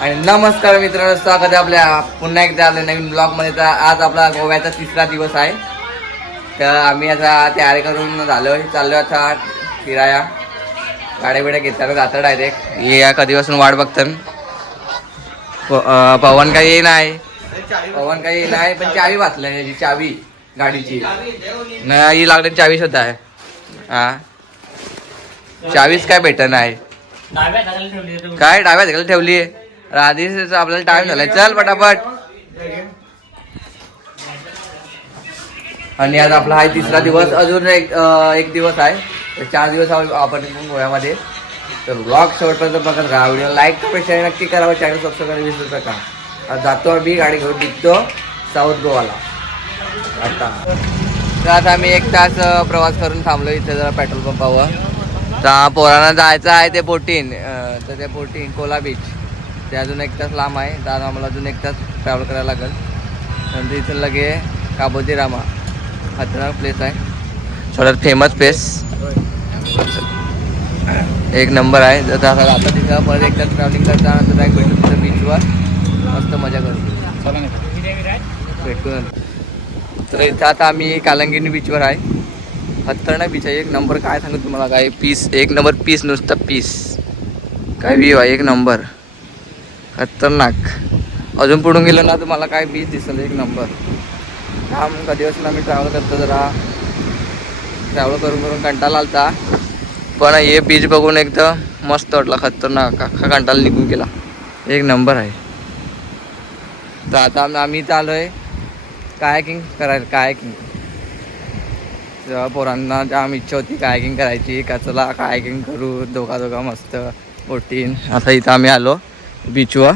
आणि नमस्कार मित्रांनो, स्वागत आहे आपल्या पुन्हा एकदा आपल्या नवीन ब्लॉगमध्ये. तर आज आपला गोव्याचा 3रा दिवस आहे. तर आम्ही आता तयारी करून झालोय, चाललोय आता फिराया. गाड्या बिड्या घेताना जातं डायरेक्ट. या कधीपासून वाट बघतात. पवन काही येई नाही, पण चावी वाचलं याची, चावी गाडीची नाही लागली. चावी सुद्धा आहे. हा, चावीच काय भेटत नाही. काय डाव्या घालायला ठेवली आहे. आधीच आपल्याला टाइम झालाय. चल पटापट. आणि आज आपला हा 3रा दिवस. अजून एक दिवस आहे, तर 4 दिवस आपण गोव्यामध्ये. तर ब्लॉग शेवटपर्यंत बघत राहा. व्हिडिओ लाईक शेअर नक्की करावं. चॅनल सबस्क्राईब करायला विसरू नका. आज जातो आम्ही, गाडी घेऊन निघतो साऊथ गोवाला. आता आम्ही 1 तास प्रवास करून थांबलो इथे जरा पेट्रोल पंपावर. तर पोरांना जायचं आहे ते बोटीन, तर ते बोटीन कोला बीच ते अजून 1 तास लांब आहे. तर आम्हाला अजून 1 तास ट्रॅव्हल करायला लागेल. नंतर इथं लगे काबोदी रामा खतरनाक प्लेस आहे, थोडं फेमस प्लेस, एक नंबर आहे. जर आता तिथं परत 1 तास ट्रॅव्हलिंग करता नंतर एक भेटून तिथं बीचवर मस्त मजा करू भेटून. तर इथं आता आम्ही कालंगिनी बीचवर आहे. खतरनाक बीच आहे, 1 नंबर. काय सांगू तुम्हाला, काय पीस, 1 नंबर पीस, नुसतं पीस. काय व्ह्यू आहे, 1 नंबर, खतरनाक. अजून पुढून गेलो ना तुम्हाला काय बीच दिसेल, 1 नंबर. काम कधीपासून आम्ही ट्रॅव्हल करतो, जरा ट्रॅव्हल करून करून कंटाळा आलता, पण हे बीच बघून एकदम मस्त वाटला. खतरनाक, अख्खा कंटाळा निघून गेला. 1 नंबर आहे. तर आता आम्ही चालू आहे कायाकिंग करायला. कायाकिंग जेव्हा पोरांना जाम इच्छा होती कायाकिंग करायची, का चला कायाकिंग करू दोघा मस्त बोटीन. आता इथं आम्ही आलो बीचवर.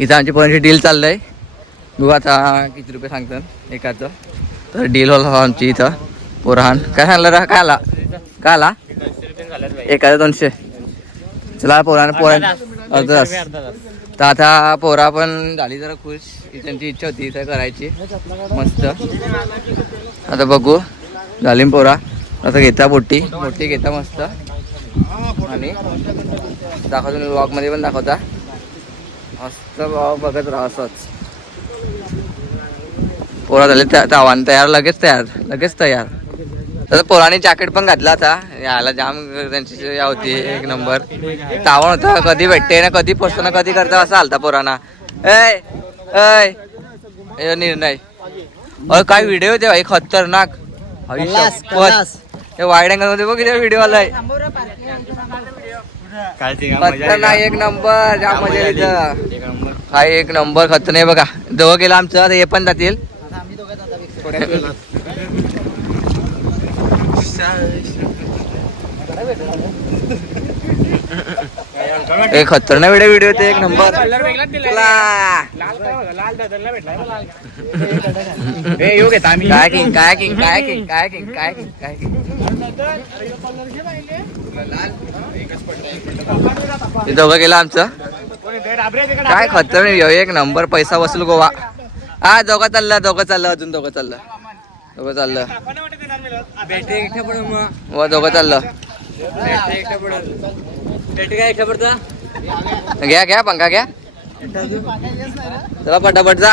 इथं आमची पोरांची डील चाललं आहे. बघू आता किती रुपये सांगतात एकाचं. तर डील होला आमची इथं. पोरान काय सांगलं रा, काय आला एकाचं 200. चला पोरान अर्धा. तर आता पोरा पण झाली जरा खुश. त्यांची इच्छा होती इथं करायची मस्त. आता बघू, झाली पोरा. आता घेता बोटी घेता मस्त. आणि दाखवतो मी ब्लॉगमध्ये पण दाखवता मस्त. बघत राहा असंच. पोरा झाले तावान तयार, लगेच तयार. तर पोराने जॅकेट पण घातला आता. यायला जाम त्यांची होती 1 नंबर. तावण होतं, कधी भेटते ना कधी पोचतो ना कधी करता असं आलता पोरांना. निर्णय काय व्हिडिओ होते भाई, खतरनाक. वाईड अँगल मध्ये बघ व्हिडिओ आलाय, खतरनाक. 1 नंबर, जाम मजा येतं. हा 1 नंबर खतरनाक. बघा दोघं गेला आमचं, आता हे पण जातील. एक खतरनाक व्हिडिओ ते 1 नंबर. दोघं गेला आमचं. काय खतरनाक 1 नंबर. पैसा वसूल गोवा. हा दोघं चाललं अजून दोघं चाललं व दोघं चाललं. घ्या पंखा घ्या, चला पटापट जा.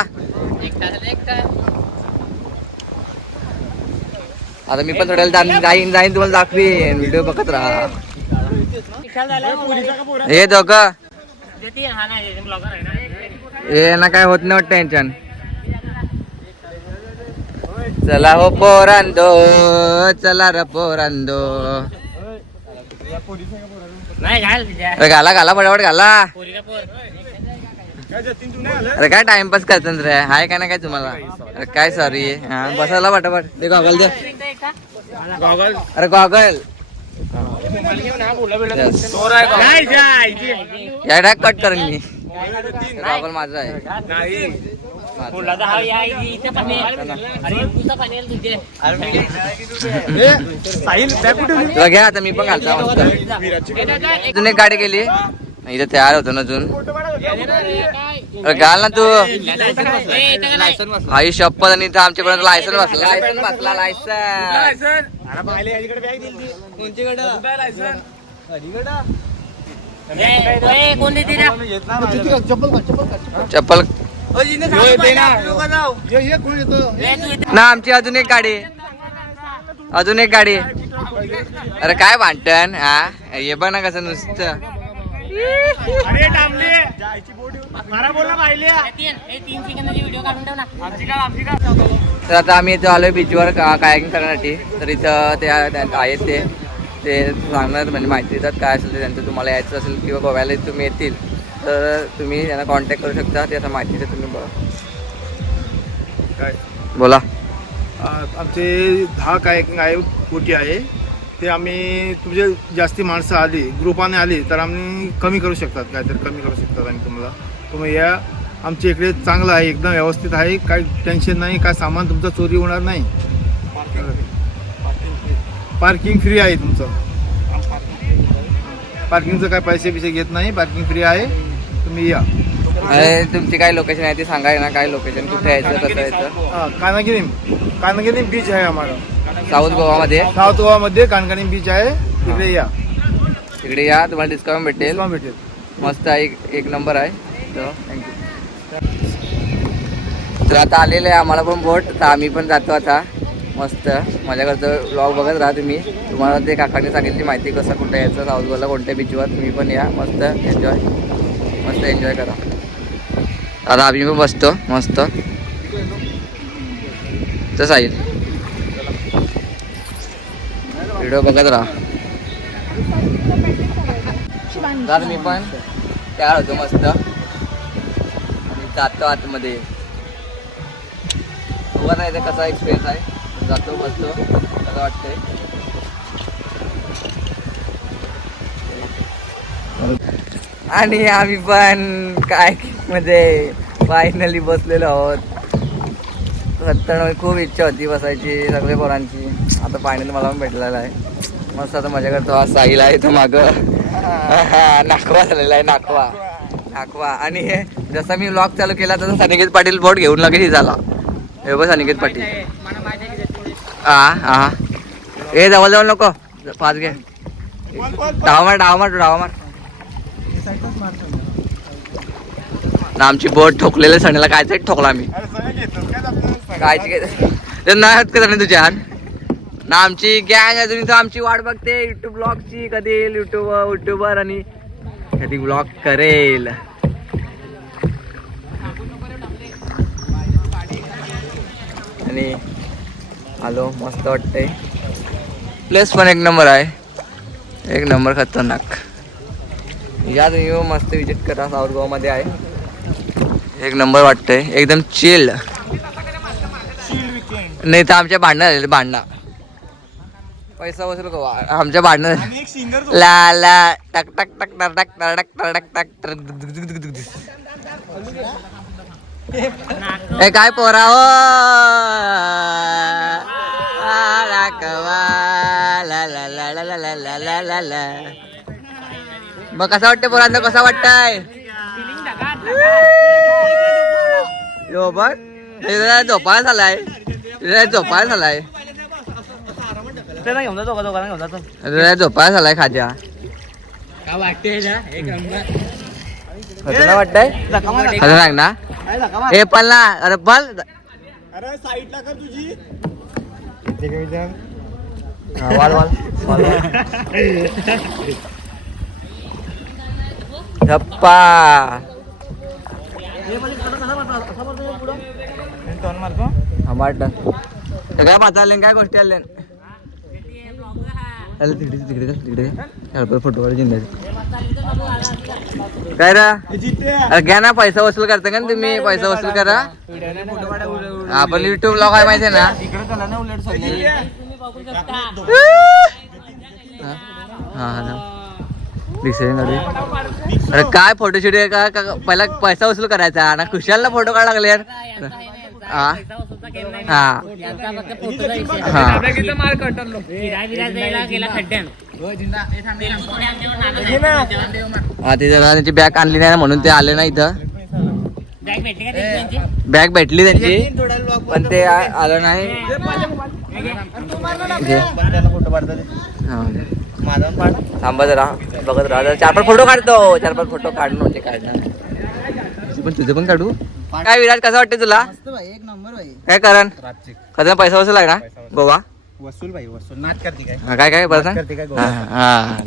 आता मी पण थोड्या जाईन तुम्हाला दाखवीन. व्हिडिओ बघत राहा. हे दोघं हे ना काय होत नाही टेन्शन. चला हो पोरांदो, चला र पोरांदो. घाला फटाफट घाला. अरे काय टाइमपास करतात रे, हाय का नाही काय तुम्हाला. अरे काय सॉरी. हा बसायला फटाफट. ते गॉगल दे. अरे गॉगल या कट करेन मी. गॉगल माझा आहे. घ्या आता मी पण घालता. अजून एक गाडी गेली इथं, तयार होतो ना अजून. घाल ना तू. आई शपथ. आणि इथं आमच्यापर्यंत लायसन बसला. लायसन चप्पल ना आमची अजून एक गाडी आहे. अजून एक गाडी आहे. अरे काय भांडण हा हे बघ ना कसं नुसतं. तर आता आम्ही इथं आलोय बीचवर कायाकिंग करण्यासाठी. तर इथं ते आहेत ते सांगणार म्हणजे माहिती देतात काय असेल ते त्यांचं. तुम्हाला यायचं असेल किंवा गोव्याला तुम्ही येतील तर तुम्ही त्यांना कॉन्टॅक्ट करू शकता. ते आता माहिती देतात तुम्ही बघा काय बोला. आमचे 10 कायाकिंग आहे कोटी आहे ते आम्ही तुमचे जास्ती माणसं आली ग्रुपाने आली तर आम्ही कमी करू शकतात काहीतरी कमी करू शकतात. आणि तुम्ही या आमच्या इकडे चांगलं आहे एकदम व्यवस्थित आहे. काही टेन्शन नाही. काय सामान तुमचं चोरी होणार नाही. पार्किंग फ्री आहे तुमचं. पार्किंगचं काय पैसे घेत नाही. पार्किंग फ्री आहे. तुम्ही या. तुमची काय लोकेशन आहे ती सांगाय ना. काय लोकेशन कुठे यायचं कसं यायचं. कानगिनी बीच आहे आम्हाला साऊथ गोवामध्ये. साऊथ गोवामध्ये कानगिनी बीच आहे. तिकडे या. तिकडे या तुम्हाला डिस्काउंट भेटेल. भेटेल. मस्त आहे. एक नंबर आहे. तर थँक्यू. तर आता आलेलं आहे आम्हाला पण बोट. तर आम्ही पण जातो आता. मस्त मजा करतो. व्लॉग बघत राहा तुम्ही. तुम्हाला ते काकांनी सांगितली माहिती कसं कुठं यायचं साऊथ गोवाला कोणत्या बीचवर. तुम्ही पण या. मस्त एन्जॉय करा. आता आम्ही पण बसतो मस्त. तसं येईल व्हिडिओ बघत राहा. तर मी पण तयार होतो मस्त. आणि जातो आतमध्ये. बघा नाही कसा एक्सपिरियन्स आहे. जातो बसतो कसं वाटतंय. आणि आम्ही पण काय मध्ये फायनली बसलेलो आहोत. खूप इच्छा होती बसायची सगळे पोरांची. आता फायनली मला पण भेटलेला आहे. मस्त आता मजा करतो. हा साहिल आहे तो मागं. नाखवा झालेला आहे. नाखवा. आणि हे जसं मी व्लॉग चालू केला तसं अनिकेत पाटील बोट घेऊन लगेच झाला. हे बस अनिकेत पाटील. हा हे जवळ नको पाच घे. डाव मार. आमची बोट ठोकलेल्या सणाला कायच ठोकला मी. कायची नाही का तुझ्या ना. आमची गँग अजून इथं आमची वाट बघते युट्यूब ब्लॉगची. कधी येईल युट्यूबर आणि कधी ब्लॉग करेल. आणि आलो मस्त वाटतंय. प्लेस पण एक नंबर आहे. एक नंबर खतरनाक. या तुम्ही मस्त विजिट करा. साऊथ गोवामध्ये आहे. एक नंबर वाटतंय. एकदम चिल. नाही तर आमच्या भांडणं झालेले. पैसा वसूल कवा आमच्या भांडणं. ला ला टक टक टक टक टक टक टक टक. काय पोरा हो. मग कसा वाटतंय पोरांना. कसा वाटतंय. यो बघ झोपायला झालाय. झोपायला झालाय खाजा. वाटतंय सांग ना. हे पण ना. अरे पण साईडला कर तुझी. धप्पा. काय पाहता आले काय गोष्टी आल्या. तिकडे फोटो काय रा. घ्या ना पैसा वसूल करता का तुम्ही. पैसा वसूल करा. आपण युट्यूब ब्लॉग आहे माहिती आहे ना. अरे काय फोटोशूट आहे का. पहिला पैसा वसूल करायचा ना. खुशालला फोटो काढ लागले यार. त्याची बॅग आणली नाही म्हणून ते आले ना इथं. बॅग भेटली त्यांची पण ते आलं नाही. थांबा जरा बघत राहा 4-5 फोटो काढतो 4-5 फोटो काढणं होते काढणार तुझे पण काढू काय विराज कसं वाटतं तुला एक नंबर भाई काय करण खरं पैसा वसूल आहे ना गोवा वसूल भाई वसूल नाच करते काय काय काय बरं सांग करते काय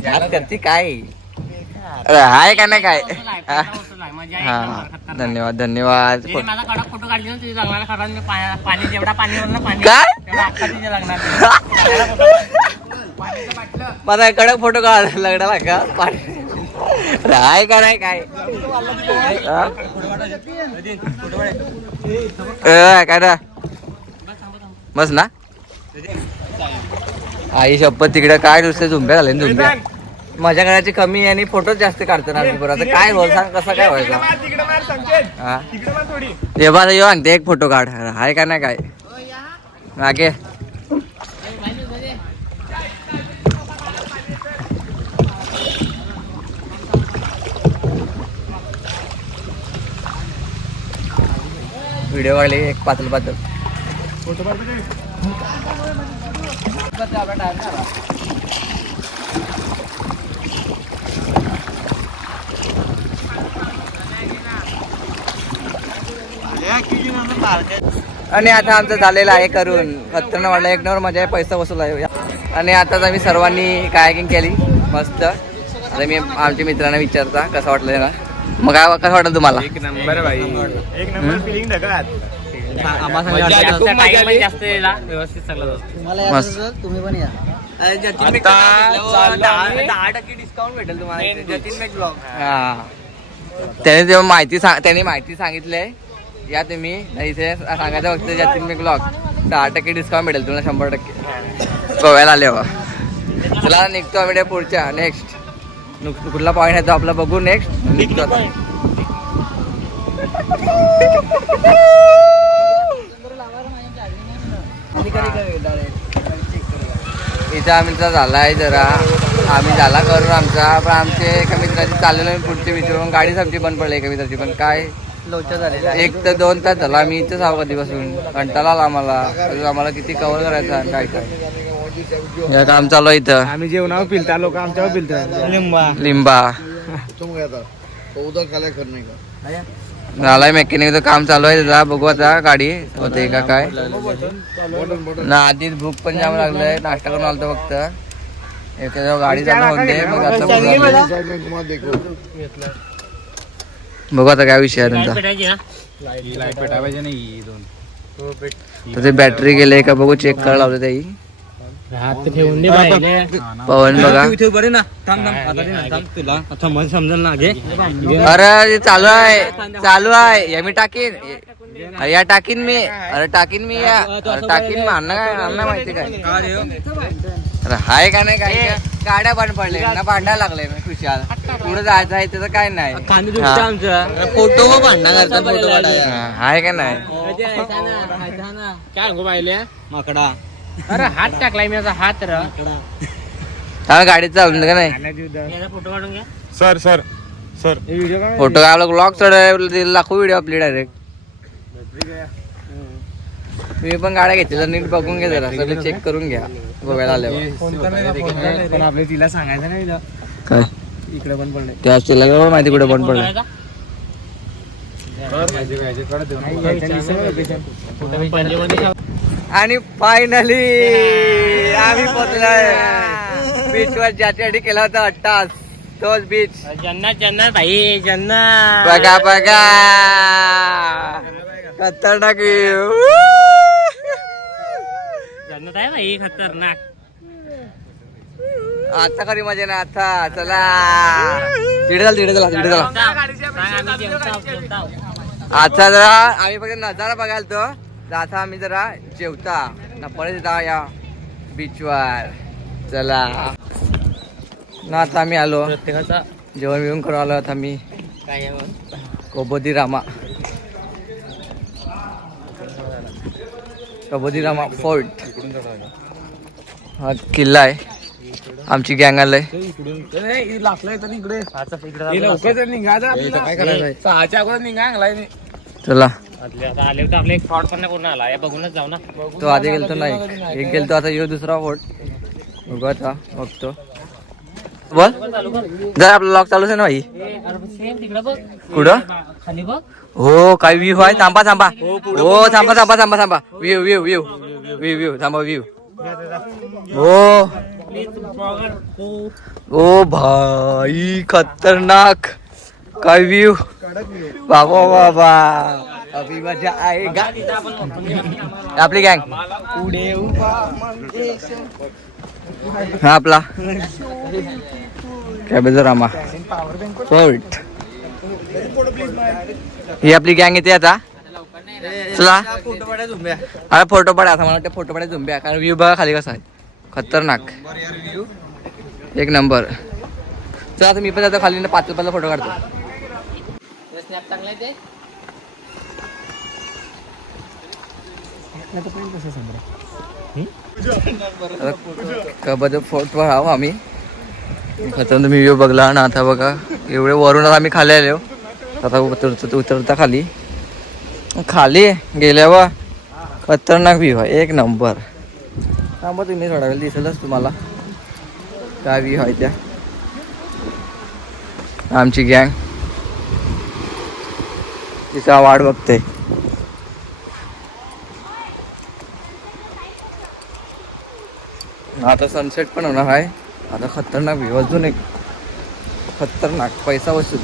नाद करते काय अरे हाय का नाही काय हा धन्यवाद धन्यवाद माझा कडक फोटो काढले ना तुझ्या लग्नाला खरा मी पाणी जेवढा पाणी वरलं पाणी काय तेवढा अख्खा तुझ्या लग्नात माझा कडक फोटो काढ लग्नाला का पाणी अरे हाय का नाही काय काय ना बस ना आई शपथ तिकडे काय नुसते झुंब्या झाले झुंब्या माझ्या घराची कमी आणि फोटोच जास्त काढतो ना आम्ही बरोबर आता काय बोल सांग कसं काय व्हायचं हा ये बा येऊ आणते एक फोटो काढ हाय का नाही काय मागे व्हिडिओ वाढले एक पातळ पातळ आणि आता आमचं झालेलं आहे करून 70 वाढला 1 नंबर मजा आहे पैसा वसूल आहे आणि आताच आम्ही सर्वांनी कायाकिंग केली मस्त आता मी आमच्या मित्रांना विचारता कसं वाटलं ना मग काय कसं वाटलं तुम्हाला एक नंबर भाई एक नंबर फिलिंग ढगात जास्त व्यवस्थित सगळं मस्त तुम्ही पण या 10% डिस्काउंट भेटेल तुम्हाला हा त्यांनी माहिती सांगितलंय या तुम्ही नाही इथे सांगायचं फक्त जतीन मेक ब्लॉग 10% डिस्काउंट भेटेल तुम्हाला 100% गोव्याला आल्यावर तुला निघतो आम्ही पुढच्या नेक्स्ट कुठला पॉईंट आहे तो आपला बघू नेक्स्ट निघतो आता इथं आम्हीचा झालाय जरा आम्ही झाला करून आमचा पण आमचे एका मित्राची चाललेलो पुढचे विचारून गाडीच आमची बंद पडली एका मित्राची पण काय लोचा झालेला 1 ते 2 तास झाला आम्ही इथंच आहो कधीपासून कंटाळा आला आम्हाला किती कव्हर करायचं आणि काय काय या काम चालू आहे इथं आम्ही जेवणावर पिलता लोक आमच्यावर पिलतात लिंबा झालाय मेकॅनिकचं काम चालू आहे जा बघू आता गाडी होते का काय ना आधीच भूक पण जाम लागलंय नाश्ता करून आलतो फक्त त्याच्यावर गाडी चालू होते मग आता बघू आता काय विषय आहे त्यांचा तर ते बॅटरी गेले का बघू चेक करायला लावलं त्याही हात ठेवून दे बाईले. पवन बघा समजल ना घे अरे ते चालू आहे या मी टाकीन अरे या टाकीन मी टाकीन मी अण्णा माहिती काय अरे हाय का नाही काय गाड्या बंद पडले ना भांडायला लागले खुशाल पुढे जायचं आहे त्याचं काय नाही फोटो भांडणं करतात फोटो काढायला हाय का नाही काय गो बाईले माकडा अरे हात टाकलाय मी आता हात र गाडीत चालू का नाही फोटो काढून घ्या sir sir sir video photo काय आपला ब्लॉग चढ लाखो व्हिडिओ आपली डायरेक्ट तुम्ही पण गाड्या घेतल्या नीट बघून घ्या जरा सगळं चेक करून घ्या गोव्याला आल्यावर पण आपल्या तिला सांगायचं नाही काय इकडे पण पडले त्या तिला काय माहिती कुठे बंद पडलं आणि फायनली आम्ही पोचलोय बीच वर ज्याच्यासाठी केला होता अट्टास तोच बीच जन्नत जन्नत भाई जन्नत बघा बघा खतरनाक view. जन्नत आहे भाई खतरनाक आता खरी मजा ना आता चला तिकडे चला आता जरा आम्ही फक्त नजारा बघायला तो आता आम्ही जरा जेवता ना परत येता या बीचवर चला ना आता आम्ही आलो प्रत्येकाचा जेवण बिवण करून आलो आता मी काय आहे मग कबोदी रामा फोर्ट हा किल्ला आहे आमची गँग आलाय चला आता आले तर आपले एक फ्रॉड पण कोण आला या बघूनच जाऊ ना तो आधी गेलतो नाही एक गेलतो आता यो दुसरा फोर्ट बघू आता बघतो बोल जर आपला लॉक चालूच आहे ना भाई सेम तिकडं बघ कुठं खाली बघ हो काय व्ह्यू आहे थांबा थांबा हो थांबा थांबा थांबा थांबा view view view view view थांबा व्ह्यू हो ओ भाई खतरनाक काय व्ह्यू बाबा बाबा अभी मजा आएगा आपली गँग हा आपला कॅबेझो रामा फोर्ट ही आपली गँग येते आता चला अरे फोटो पडा आता मला वाटतं फोटो पडा झुंब्या कारण व्ह्यू बघा खाली कसा आहे खतरनाक एक नंबर चला आता मी पण आता खाली पाच फोटो काढतो स्नॅप चांगला आहे ते कबड्डी फोटो आहो आम्ही खतरनाक तुम्ही व्ह्यू बघला ना आता बघा एवढे वरून आम्ही खाली आलो आता उतरता खाली खाली गेल्यावर खतरनाक व्ह्यू आहे एक नंबर थांबा तुम्ही थोडा वेळ दिसेलच तुम्हाला काय व्ह्यू आहे त्या आमची गँग तिचा वाट बघते आता सनसेट पण होणार आहे आता खतरनाक व्ह्यू अजून एक खतरनाक पैसा वसूल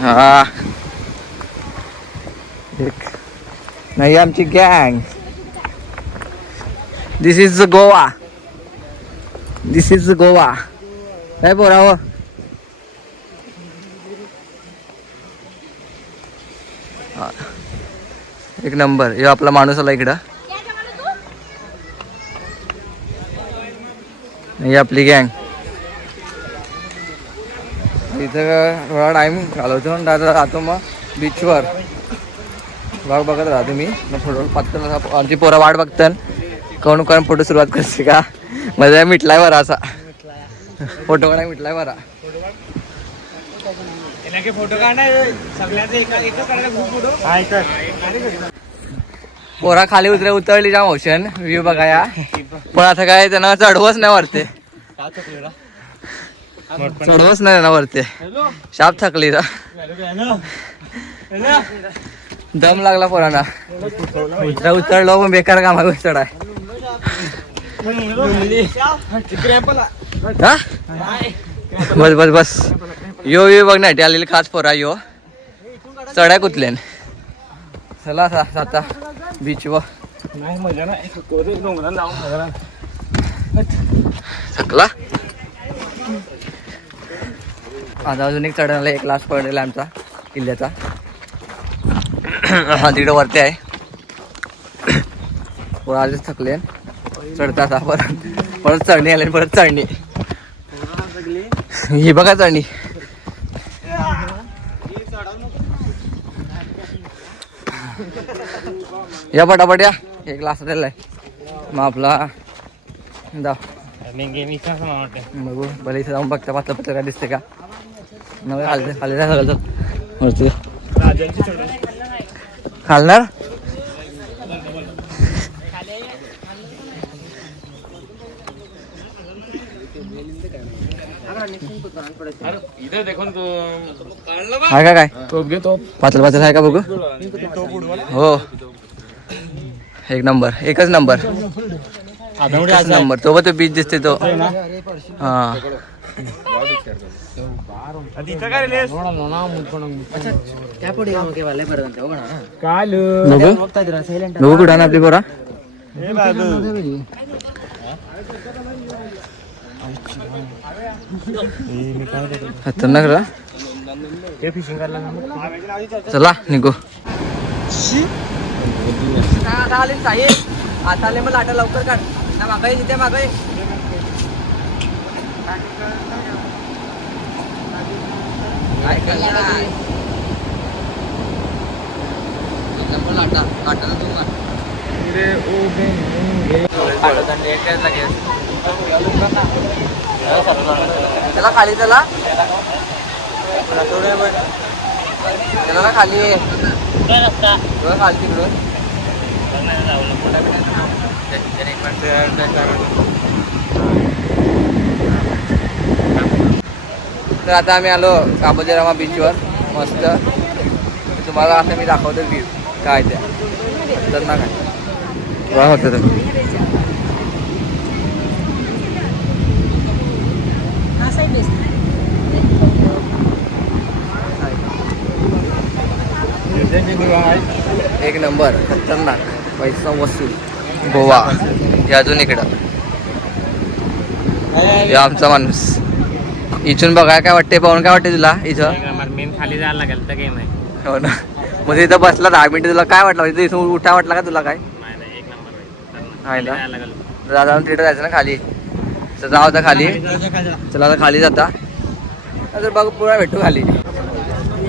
हा एक नाही आमची गँग this is Goa this is Goa काय बोलावं एक नंबर हे आपला माणूस आला इकडं ही आपली गँग इथं थोडा टाइम घालवतो दादा राहतो मग बीचवर बघत राहा तुम्ही फोटो पाहतो आमची पोरं वाट बघतात कोण कोण फोटो सुरुवात करते का मजा मिटलाय बरा असा फोटो काढाय मिटलाय बरा पोरा खाली उतरली जाम ओशन व्ह्यू बघाया पण आता काय त्यांना चढवच नाही वरते चढवच नाही ना वरते शाप थकली ना दम लागला पोरांना उतरलो पण बेकार कामा चढाय बस बस बस यो यो बघण्यासाठी आलेली खास पोरा यो चढाय कुतल्यान चला आता बीचवर थकला आता अजून एक चढायला एक लास्ट पडलेला आमचा किल्ल्याचा हा तिकडे वरती आहे पोरं आधीच थकले चढता आता परत चढणी आली परत चढणी ही बघा चढणी या पटापट या एक ग्लास दिलाय मग आपला जा बघू भले इथे जाऊन बघता पातळ पत्र काय दिसते का नव्हे खाली खाली जायचं वरती खालणार आहे का काय पातळ पातळ आहे का बघू हो एक नंबर एकच नंबर नंबर तो तो बीच दिसते तो हा बघू कुठं ना आपली पोरा खतरनाक रा चला निघू आता आले मला आटा लवकर काढ मागाई तिथे मागाई चला खाली चला चला खाली खाली तिकडून तर आता आम्ही आलो काबोजीरामा बीचवर मस्त. तुम्हाला असं मी दाखवतो व्ह्यू काय त्या खतरनाक आहे. बघा होतं तर एक नंबर खतरनाक पैसा वसूल गोवा. हे अजून इकडं हे आमचा माणूस. इथून बघा काय वाटते पाहून काय वाटते तुला इथं. मेन खाली जायला लागेल तर गेम आहे. हो ना मग इथं बसला 10 मिनिटं तुला काय वाटलं इथं इथून उठा वाटला का तुला काय एक नंबर आहे ना. जायला लागेल. दादा तिथं जायचं ना खाली तर जाऊ आता खाली. चला आता खाली जाता तर बघ पुन्हा भेटू खाली.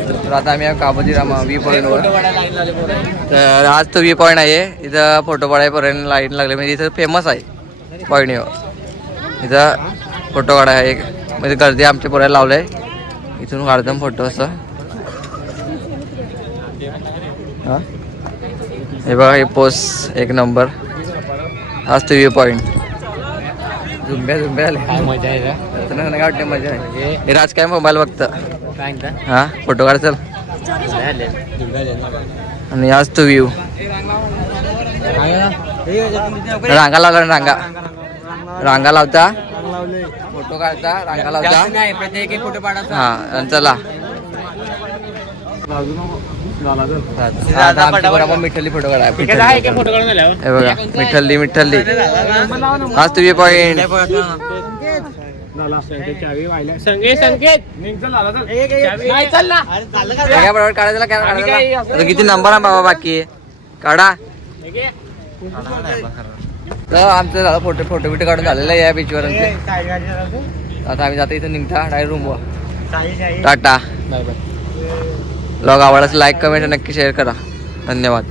तर आता आम्ही काबोजीरामा व्ह्यू पॉईंटवर. तर आज तो व्ह्यू पॉईंट आहे इथं फोटो काढायपर्यंत लाईन लागले म्हणजे इथं फेमस आहे पॉईंट. इथं फोटो काढाय एक म्हणजे गर्दी आमच्या पोरायला लावलं आहे. इथून काढतो फोटो असं. हां हे बघा हे पोस्ट एक नंबर. आज तो व्ह्यू पॉईंट झुंब्या आले. काय मजा आहे का? काय वाटते मजा आहे. हे राज काय मोबाईल बघतं. काय म्हणता? हां फोटो काढ चल. झाले. आणि आज तो व्ह्यू रांगा लावला रांगा लावता फोटो काढता रांगा लावता. नाही प्रत्येक एक फोटो पाडायचा. हा चला आता आमची बरोबर मिठ्ठली फोटो काढा. फोटो काढून झाल्यावर हे बघा मिठ्ठली आज तो व्ह्यू पॉईंट. बरोबर काढायला काय आता किती नंबर आहे बाबा बाकी काढा. तर आमचं झालं फोटो बिटो काढून झालेलं आहे या बीचवर. आता आम्ही जातो इथून निघता डायरेक्ट रूमवर. टाटा. ब्लॉग आवडल्यास लाईक कमेंट नक्की शेअर करा. धन्यवाद.